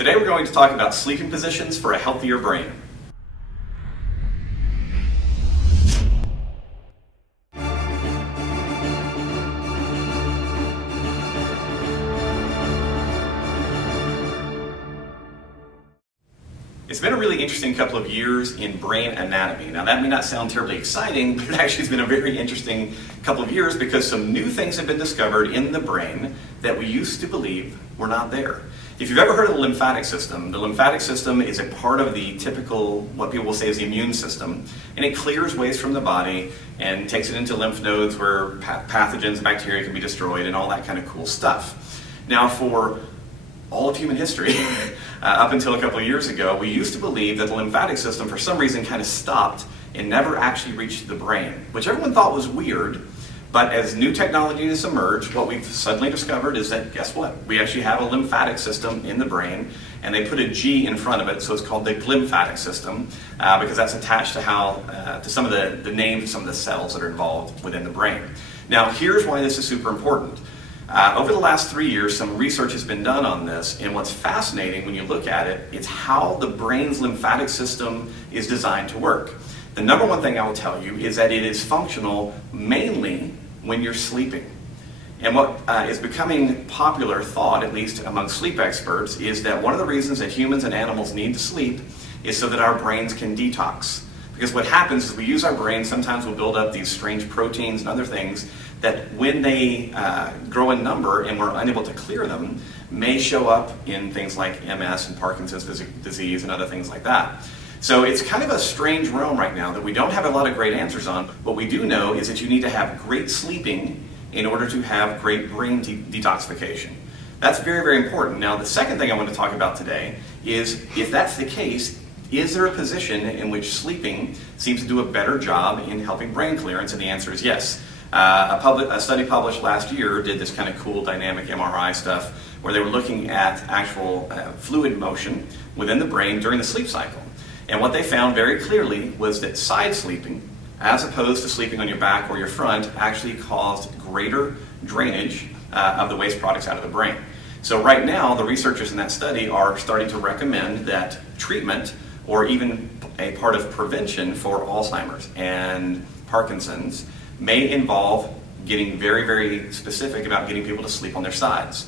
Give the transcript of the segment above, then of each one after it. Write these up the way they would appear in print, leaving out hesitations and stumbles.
Today we're going to talk about sleeping positions for a healthier brain. It's been a really interesting couple of years in brain anatomy. Now that may not sound terribly exciting, but it actually has been a very interesting couple of years because some new things have been discovered in the brain that we used to believe were not there. If you've ever heard of the lymphatic system is a part of the typical, what people will say is the immune system, and it clears waste from the body and takes it into lymph nodes where pathogens and bacteria can be destroyed and all that kind of cool stuff. Now for all of human history, up until a couple of years ago, we used to believe that the lymphatic system for some reason kind of stopped and never actually reached the brain, which everyone thought was weird. But as new technology has emerged, what we've suddenly discovered is that, guess what? We actually have a lymphatic system in the brain, and they put a G in front of it, so it's called the glymphatic system, because that's attached to some of the names of some of the cells that are involved within the brain. Now, here's why this is super important. Over the last 3 years, some research has been done on this, and what's fascinating when you look at it, it's how the brain's lymphatic system is designed to work. The number one thing I will tell you is that it is functional mainly when you're sleeping. And what is becoming popular thought, at least among sleep experts, is that one of the reasons that humans and animals need to sleep is so that our brains can detox. Because what happens is we use our brain, sometimes we'll build up these strange proteins and other things that when they grow in number and we're unable to clear them, may show up in things like MS and Parkinson's disease and other things like that. So it's kind of a strange realm right now that we don't have a lot of great answers on. What we do know is that you need to have great sleeping in order to have great brain detoxification. That's very, very important. Now, the second thing I want to talk about today is, if that's the case, is there a position in which sleeping seems to do a better job in helping brain clearance? And the answer is yes. A study published last year did this kind of cool dynamic MRI stuff where they were looking at actual fluid motion within the brain during the sleep cycle. And what they found very clearly was that side sleeping, as opposed to sleeping on your back or your front, actually caused greater drainage of the waste products out of the brain. So right now, the researchers in that study are starting to recommend that treatment, or even a part of prevention for Alzheimer's and Parkinson's, may involve getting very, very specific about getting people to sleep on their sides.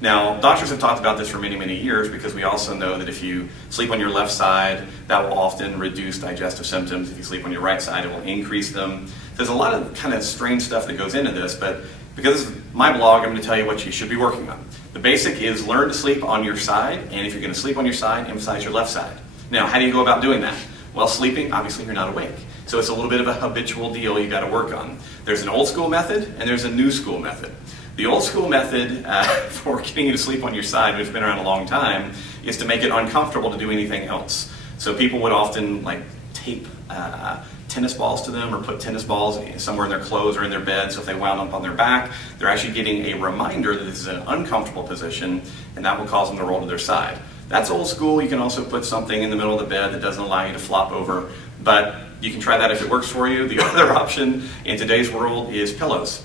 Now, doctors have talked about this for many, many years because we also know that if you sleep on your left side, that will often reduce digestive symptoms. If you sleep on your right side, it will increase them. There's a lot of kind of strange stuff that goes into this, but because this is my blog, I'm going to tell you what you should be working on. The basic is learn to sleep on your side, and if you're going to sleep on your side, emphasize your left side. Now, how do you go about doing that? Well, sleeping, obviously you're not awake. So it's a little bit of a habitual deal you got to work on. There's an old school method and there's a new school method. The old school method for getting you to sleep on your side, which has been around a long time, is to make it uncomfortable to do anything else. So people would often tape tennis balls to them or put tennis balls somewhere in their clothes or in their bed, so if they wound up on their back, they're actually getting a reminder that this is an uncomfortable position, and that will cause them to roll to their side. That's old school. You can also put something in the middle of the bed that doesn't allow you to flop over, but you can try that if it works for you. The other option in today's world is pillows.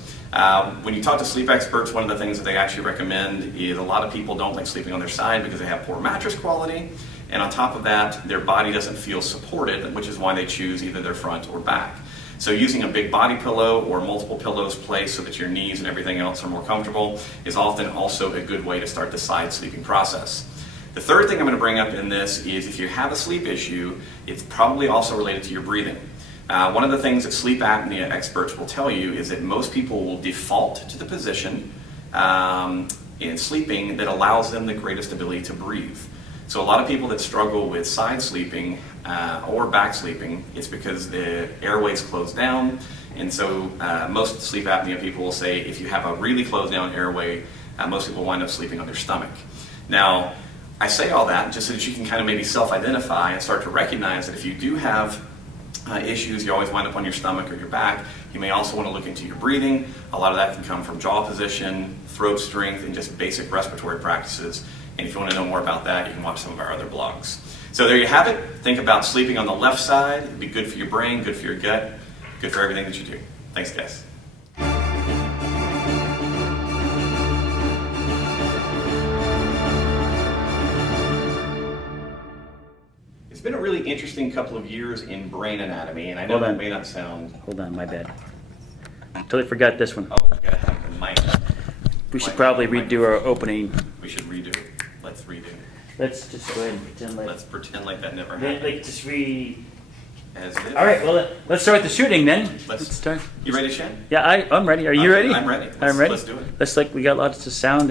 When you talk to sleep experts, one of the things that they actually recommend is a lot of people don't like sleeping on their side because they have poor mattress quality, and on top of that, their body doesn't feel supported, which is why they choose either their front or back. So using a big body pillow or multiple pillows placed so that your knees and everything else are more comfortable is often also a good way to start the side sleeping process. The third thing I'm going to bring up in this is if you have a sleep issue, it's probably also related to your breathing. One of the things that sleep apnea experts will tell you is that most people will default to the position in sleeping that allows them the greatest ability to breathe. So a lot of people that struggle with side sleeping or back sleeping, it's because the airways close down. And so most sleep apnea people will say if you have a really closed down airway, most people wind up sleeping on their stomach. Now, I say all that just so that you can kind of maybe self-identify and start to recognize that if you do have issues, you always wind up on your stomach or your back, you may also want to look into your breathing. A lot of that can come from jaw position, throat strength, and just basic respiratory practices. And if you want to know more about that, you can watch some of our other blogs. So there you have it. Think about sleeping on the left side. It'd be good for your brain, good for your gut, good for everything that you do. Thanks, guys. It's been a really interesting couple of years in brain anatomy, and I know Hold that on. may not sound... Hold on, my bad. Totally forgot this one. Oh, gotta have the mic. We should probably redo our opening. We should redo it. Let's redo it. Let's just go ahead and pretend like. Let's pretend like that never Like happened. just re. As if. All right. Well, let's start the shooting then. Let's start. You ready, Shan? Yeah, I'm ready. Are you ready? I'm ready. I'm ready. Let's do it. Let's we got lots of sound.